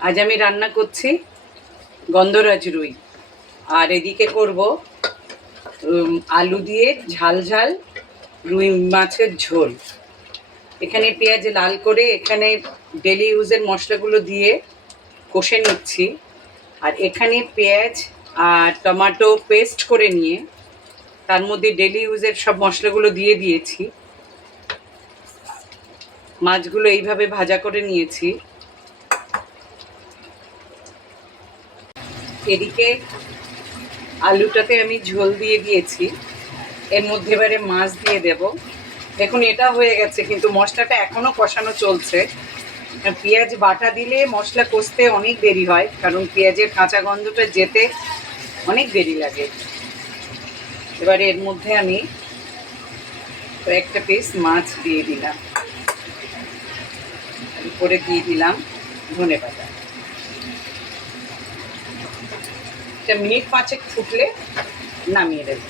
আজ আমি রান্না করছি গন্ধরাজ রুই, আর এদিকে করব আলু দিয়ে ঝাল ঝাল রুই মাছের ঝোল। এখানে পেঁয়াজ লাল করে এখানে ডেলি ইউজের মশলাগুলো দিয়ে কষে নিচ্ছি, আর এখানে পেঁয়াজ আর টমেটো পেস্ট করে নিয়ে তার মধ্যে ডেলি ইউজের সব মশলাগুলো দিয়ে দিয়েছি। মাছগুলো এইভাবে ভাজা করে নিয়েছি। এদিকে আলুটাতে আমি ঝোল দিয়ে দিয়েছি, এর মধ্যে এবারে মাছ দিয়ে দেব। দেখুন এটা হয়ে গেছে, কিন্তু মশলাটা এখনও কষানো চলছে। পেঁয়াজ বাটা দিলে মশলা কষতে অনেক দেরি হয়, কারণ পেঁয়াজের কাঁচা গন্ধটা যেতে অনেক দেরি লাগে। এবারে এর মধ্যে আমি কয়েকটা পিস মাছ দিয়ে দিলাম, উপরে দিয়ে দিলাম ধনেপাতা। এটা মিনিট 5 ফুটলে নামিয়ে দেব।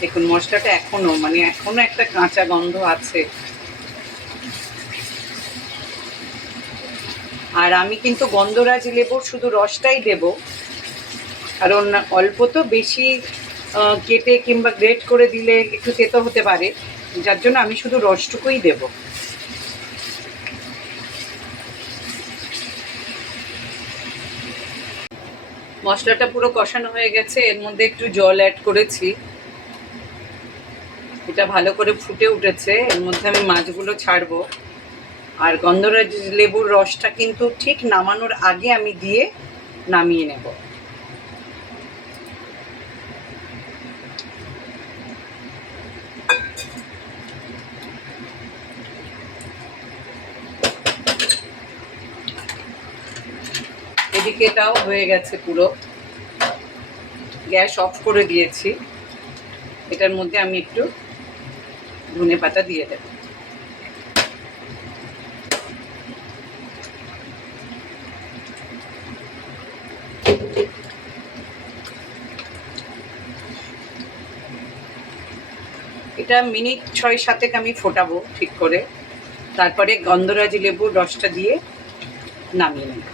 দেখুন মশলাটা এখনো একটা কাঁচা গন্ধ আছে। আর আমি কিন্তু গন্ধরাজ লেবুর শুধু রসটাই দেব, কারণ অল্প তো, বেশি কেটে কিংবা গ্রেট করে দিলে একটু তেতো হতে পারে, যার জন্য আমি শুধু রসটুকুই দেব। মশলাটা পুরো কষানো হয়ে গেছে, এর মধ্যে একটু জল অ্যাড করেছি। এটা ভালো করে ফুটে উঠেছে, এর মধ্যে আমি মাছগুলো ছাড়বো। আর গন্ধরাজ লেবুর রসটা কিন্তু ঠিক নামানোর আগে আমি দিয়ে নামিয়ে নেব। এদিকে এটাও হয়ে গেছে পুরো, গ্যাস অফ করে দিয়েছি। এটার মধ্যে আমি একটু ধনেপাতা দিয়ে দেব। এটা মিনিট 6-7 আমি ফোটাবো ঠিক করে, তারপরে গন্ধরাজ লেবুর রসটা দিয়ে নামিয়ে নেব।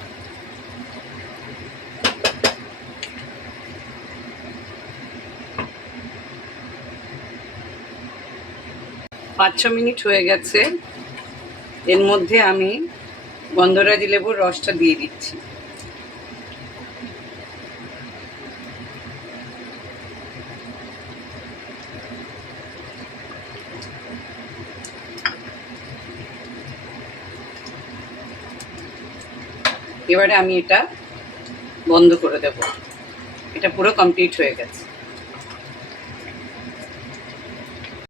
5-6 মিনিট হয়ে গেছে, এর মধ্যে আমি গন্ধরাজ লেবুর রসটা দিয়ে দিচ্ছি। এবারে আমি এটা বন্ধ করে দেব। এটা পুরো কমপ্লিট হয়ে গেছে।